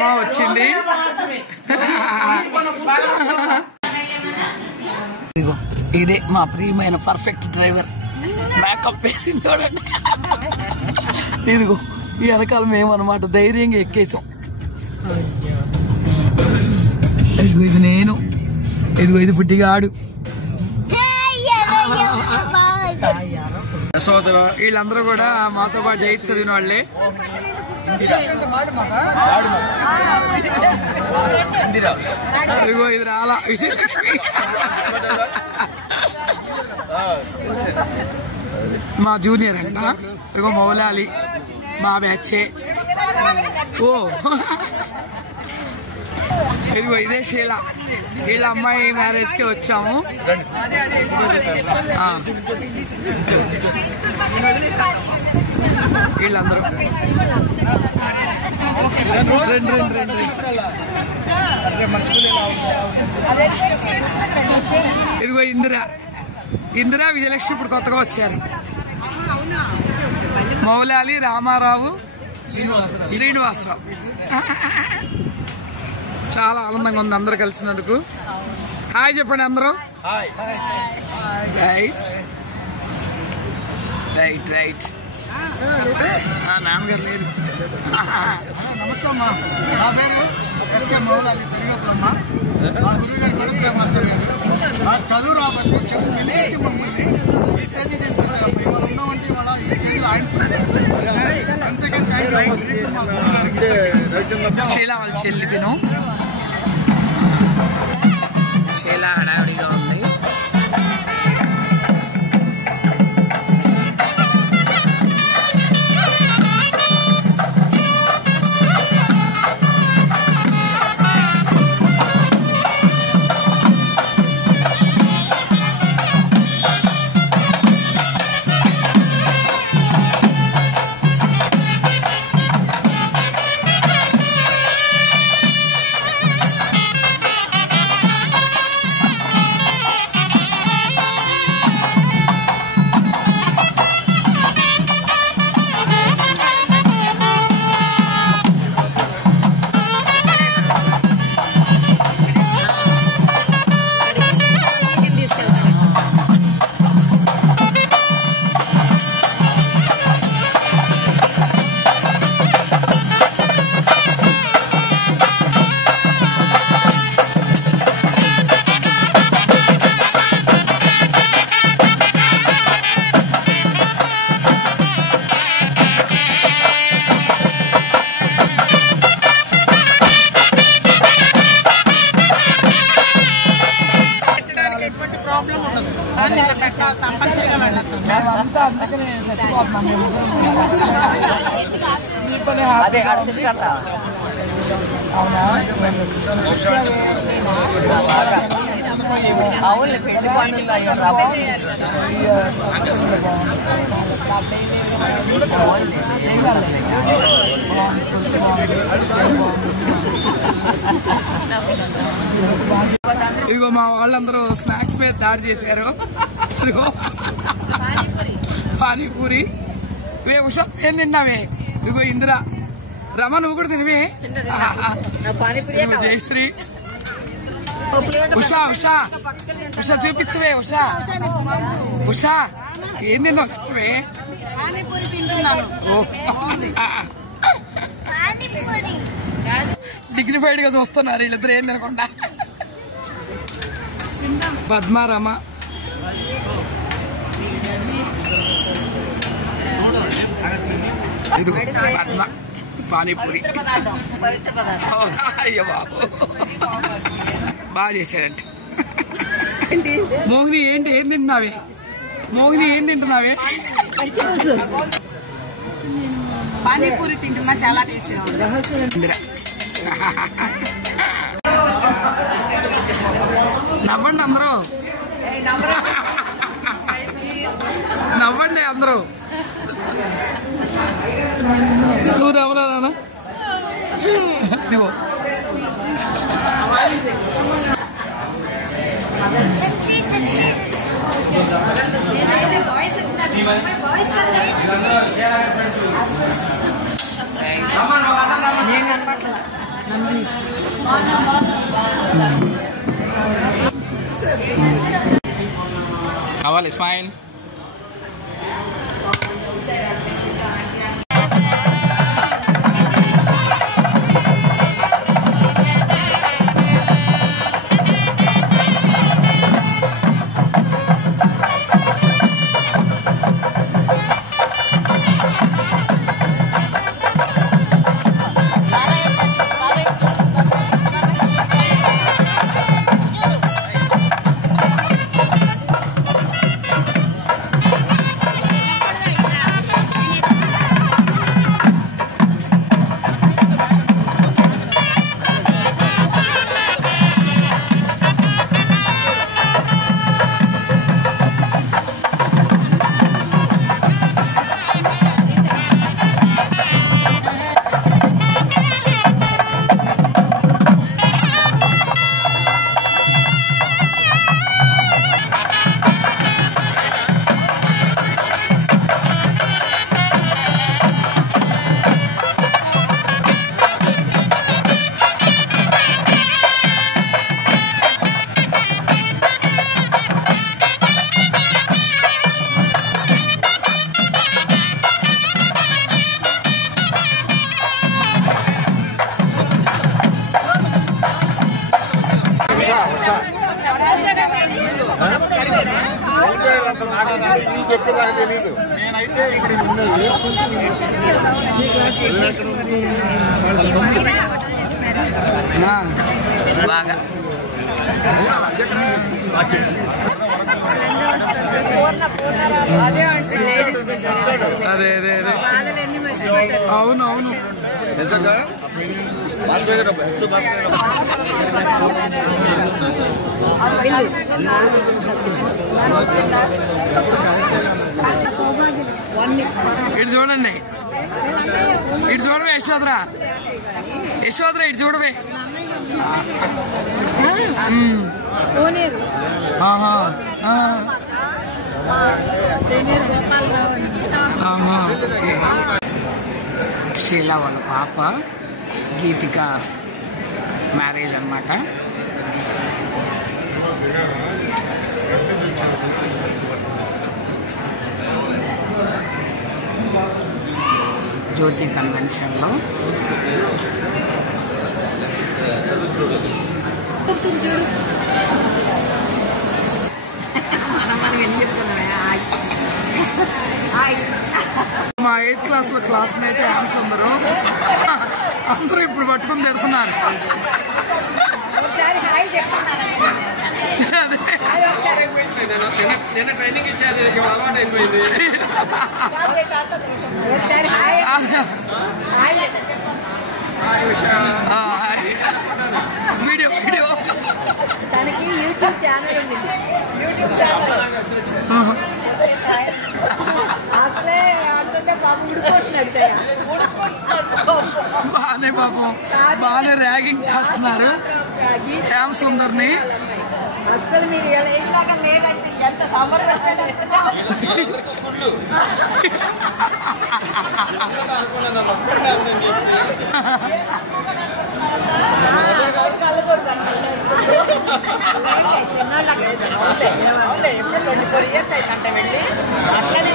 రమ వచ్చింది. ఇదే మా ప్రియమైన పర్ఫెక్ట్ డ్రైవర్. మేకప్ వేసింది చూడండి. ఇదిగో ఈ వెనకాల మేము అనమాట ధైర్యంగా ఎక్కేసాం. ఇదిగో ఇది నేను, ఇదిగో ఇది బుడ్డిగాడు. వీళ్ళందరూ కూడా మాతో పాటు జైత్ చదివిన వాళ్ళే. ఇదిగో ఇది రాలా విజయలక్ష్మి. మా జూనియర్ అంట. ఇదిగో మౌలాలి మా బ్యాచే. ఓ ఇదిగో ఇదే శీల. వీళ్ళ అమ్మాయి మ్యారేజ్ కి వచ్చాము. వీళ్ళందరూ ఇదిగో ఇందిరా విజయలక్ష్మి ఇప్పుడు కొత్తగా వచ్చారు. మౌలాలి రామారావు శ్రీనివాసరావు. చాలా ఆనందంగా ఉంది అందరు కలిసినందుకు. హాయ్ చెప్పండి అందరూ. Right right right. నాన్నగారు లేదు. నమస్తే అమ్మా, నా పేరు ఎస్కే మౌలాలి తిరిగప్పుడమ్మ. మా గురుగారు కొడుకులే మర్చలేదు. నాకు చదువు రాబట్టి మమ్మల్ని ఈ స్టేజ్ తీసుకెళ్ళారమ్మా. ఇవాళ ఉన్నామంటే ఇవాళ ఈ స్టేజ్ ఆయన శీలా వాళ్ళ చెల్లి తిను. శీలా హడావిడిగా ఉంది. అందుకనే చచ్చిపోతున్నాం మేము. అవునా అవును పెళ్లి పనులు ఇదిగో మా వాళ్ళందరూ స్నాక్స్ మీద దాడి చేశారు. ఇదిగో పానీపూరి. ఉషా ఏం తిన్నావే? ఇదిగో ఇందిరా. రమ నువ్వు కూడా తినవే? జయశ్రీ. ఉషా ఉషా ఉషా చూపించవే. ఉషా ఉషా ఏం తిన్నావు చెప్పవే? డిగ్నిఫైడ్ గా చూస్తున్నారు వీళ్ళిద్దరు ఏం తినకుండా. పద్మారమ. ఇది పద్మ పానీపూరి. అయ్యో బాబు బాగా చేశాడంటే. మోహిని ఏంటి ఏం తింటున్నావే? మోహిని ఏం తింటున్నావే? పానీపూరి తింటున్నా, చాలా టేస్టీగా ఉంది. నవ్వండి అందరూ, నవ్వండి అందరూ. నువ్వు నవ్వరా నాన్న? కావాలి స్మైల్. బాగా అదే అదే అదే అవును అవును ఇటు చూడండి, ఇటు చూడవే యశోదరా, యశోదరా ఇటు చూడవే. షీలా వాళ్ళ పాప గీతిక మ్యారేజ్ అన్నమాట. జ్యోతి కన్వెన్షన్లో మా 8th క్లాస్ లో క్లాస్మేట్ యామ్స్ అందరూ ఇప్పుడు పట్టుకుని తిడుతున్నారు. వీడియో వీడియో తనకి యూట్యూబ్ ఛానల్ ఉంది. అసలే ఆడుతుంటే పాపం ఉడిపోతున్నాడు. బాగానే పాపం బాగానే ర్యాగింగ్ చేస్తున్నారు శ్యామ్ సుందర్ని. అసలు మీరు ఇలాగా లేదంటే ఎంత సమర్థం. ఎప్పుడు 24 years అవుతుంట వెళ్ళి అట్లనే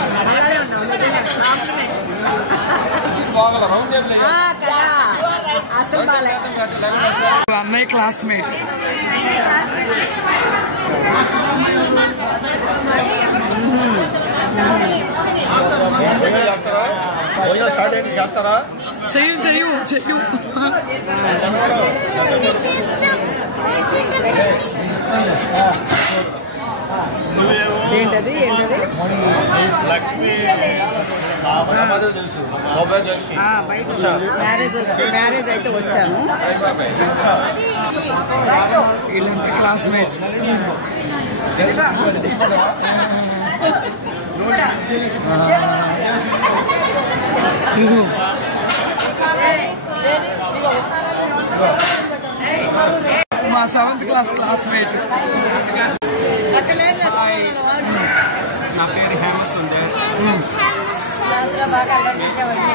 అసలు అన్నయ్య క్లాస్మేట్. చెయ్యం చెయ్యం చెయ్యం. ఏంటది ఏంటది మ్యారేజ్ అయితే వచ్చాను. వీళ్ళంతా క్లాస్మేట్స్. మా 7th క్లాస్ క్లాస్మేట్. నా పేరు హేమ సుందర్. క్లాసులో బాగా అల్లరి చేసేవాడిని.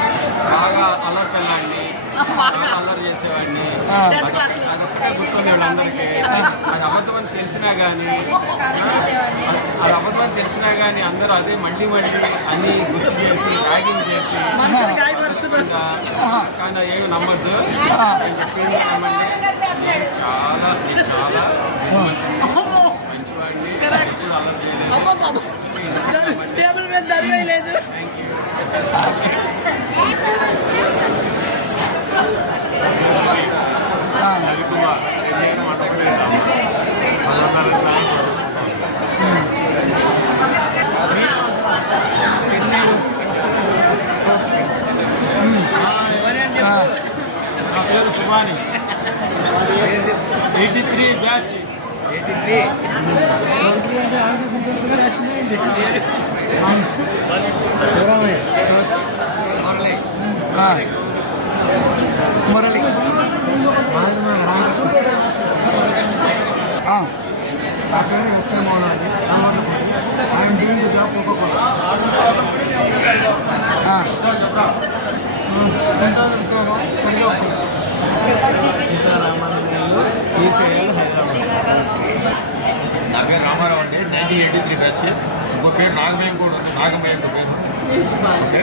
బాగా అల్లరి పిల్లాడిని, బాగా అల్లరి చేసేవాడిని. అదొక్కటే గుర్తుంది వీళ్ళందరికీ. అది అబద్ధం అని తెలిసినా కానీ అందరూ అదే మళ్ళీ అన్ని గుర్తు చేసి ర్యాగింగ్ చేసి కానీ ఏమి నమ్మద్దు. నేను చెప్పింది నమ్మండి. చాలా చాలా మంచివాడిని, అల్లరి టేబుల్ మీద దర్వేయలేదు. రవికుమార్ నా పేరు సుబాని. 83 బ్యాచ్. 83 మురళి నా పేరు SK Moulali. I'm doing the job Coca Cola. నా పేరు రామారావు అండి. 1983 బ్యాచ్. ఇంకో పేరు నాగమయ్య కూడా, నాగమయ్య ఇంకో పేరు. ఓకే,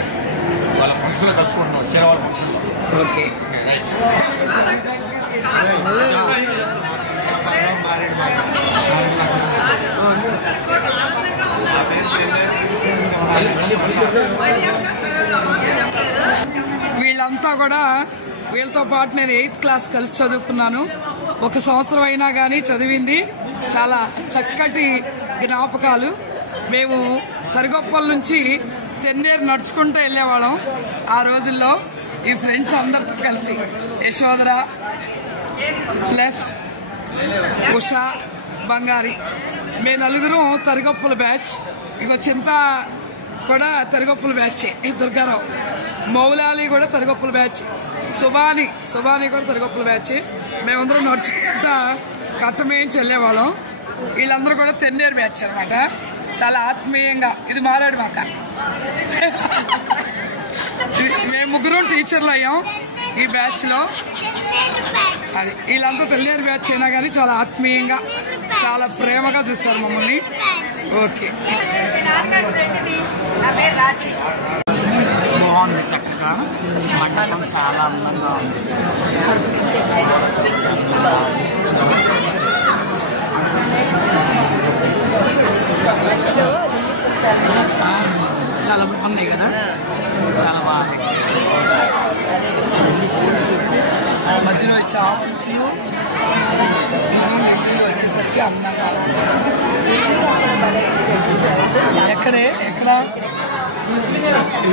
వాళ్ళ ఫంక్షన్లో కలుసుకుంటున్నాం, చీరవాళ్ళ ఫంక్షన్. ఓకే వీళ్ళంతా కూడా వీళ్ళతో పాటు నేను 8th క్లాస్ కలిసి చదువుకున్నాను. 1 సంవత్సరం అయినా కానీ చదివింది చాలా చక్కటి జ్ఞాపకాలు. మేము తరిగొప్పల నుంచి తెన్నేరు నడుచుకుంటూ వెళ్ళేవాళ్ళం. ఆ రోజుల్లో ఈ ఫ్రెండ్స్ అందరితో కలిసి యశోధర ప్లస్ ఉషా బంగారి, మేము నలుగురు తరిగొప్పల బ్యాచ్. ఇక చింత కూడా తరిగొప్పల బ్యాచ్, దుర్గారావు మౌలాలి కూడా తరిగొప్పల బ్యాచ్, సుబాని కూడా తరిగొప్పల బ్యాచ్. మేమందరం నడుచుకుంటా కట్టమేయించి వెళ్ళేవాళ్ళం. వీళ్ళందరూ కూడా తెన్నేరు బ్యాచ్ అనమాట. చాలా ఆత్మీయంగా ఇది మారాడు మాక. మేము ముగ్గురం టీచర్లు అయ్యాం ఈ బ్యాచ్ లో. అది వీళ్ళంతా తెల్లేరు బ్యాచ్ అయినా కానీ చాలా ఆత్మీయంగా చాలా ప్రేమగా చూస్తారు మమ్మల్ని. ఓకే, బాగుంది, చక్కగా మండపం చాలా అందంగా ఉంది. చాలా బాగున్నాయి కదా, చాలా బాగుంది. మధ్యలో చామంతులు ఇల్లు వచ్చేసరికి అందంగా ఎక్కడ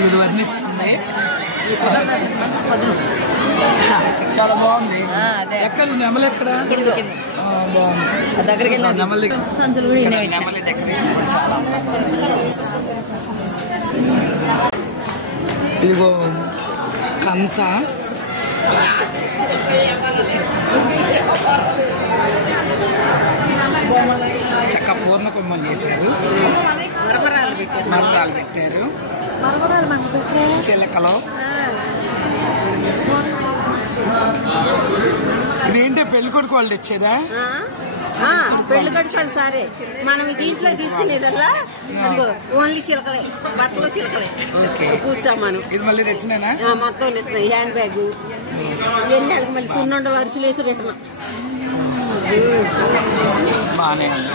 ఇది వర్ణిస్తుంది. చాలా బాగుంది. ఎక్కడ నెమలి ఎక్కడ బాగుంది. నెమలి డెకరేషన్ కూడా చాలా ఇదిగో కంత చక్క పూర్ణ కుంభం చేశారు, మరమరాలు పెట్టారు, చిలకలో. ఇదేంటి పెళ్లి కొడుకు వాళ్ళు తెచ్చేదా? పెళ్లి కట్టాలి సరే, మనం దీంట్లో తీసుకునేదల్లా ఓన్లీ చిలకలే, బట్టలు చిలకలే కూర్చాం మనం. ఇది మళ్ళీ రిటర్నేనా? మొత్తం రిటర్న్. హ్యాండ్ బ్యాగ్ ఎన్ని మళ్ళీ సున్నుండ వరుసలు వేసి రిటర్న్. బాగానే ఉంది.